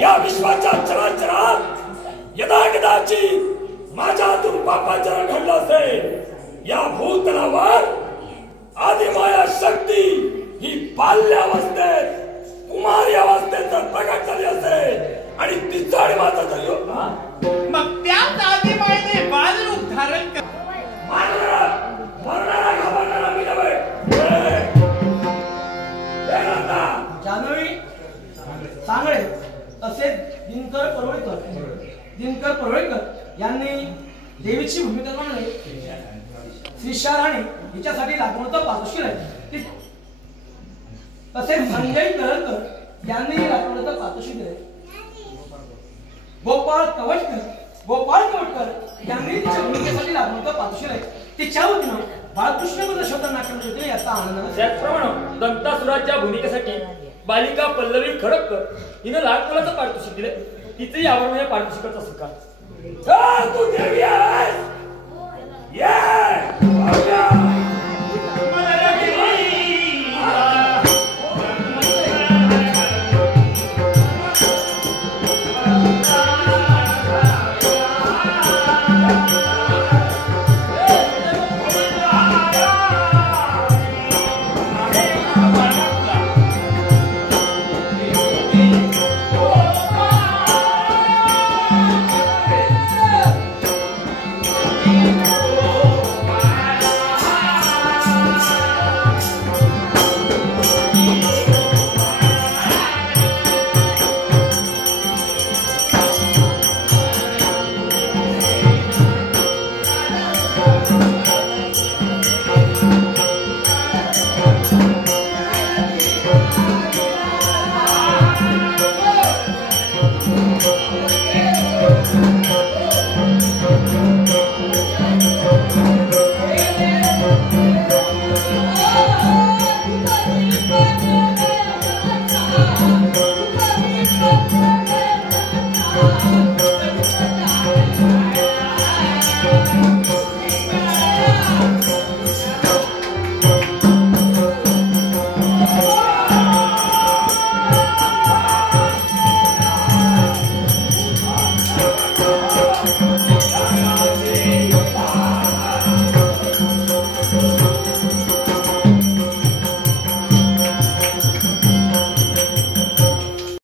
या विश्वाच्या चराचरात यदा कदाची माझ्यातून पापाचरण घडलं असेल या भूतलावर आदिमाया शक्ती ही बाल्यावस्थेत कुमारी अवस्थेत जर प्रकट झाली असेल आणि तिचा आणि माझा जरी होत ना मग त्याच आदिमायेने बालरूप धारण कर मरणारा घाबरणारा मी नव्हे जानवी सांगळे तसेच दिनकर परोळेकर यांनी देवीची भूमिका मांडली. श्रीशाराने हिच्यासाठी लागवडचं पाठोशी राहील. तसेच संजय करंकर यांनी लागवडचं पाठोशी दिले. गोपाळ कवटकर यांनी तिच्या भूमिकेसाठी लागवडचं पाठोशी राहील. तिच्या वतीनं बाळकृष्ण शब्द नाट्य होते याचा आनंद. त्याचप्रमाणे दंतासुराच्या भूमिकेसाठी बालिका पल्लवी खडककर हिनं लहान मुलाचं पारितोषिक दिले. तिचंही आवडून या पारितोषिकाचा स्वीकार. तू देवी आहेस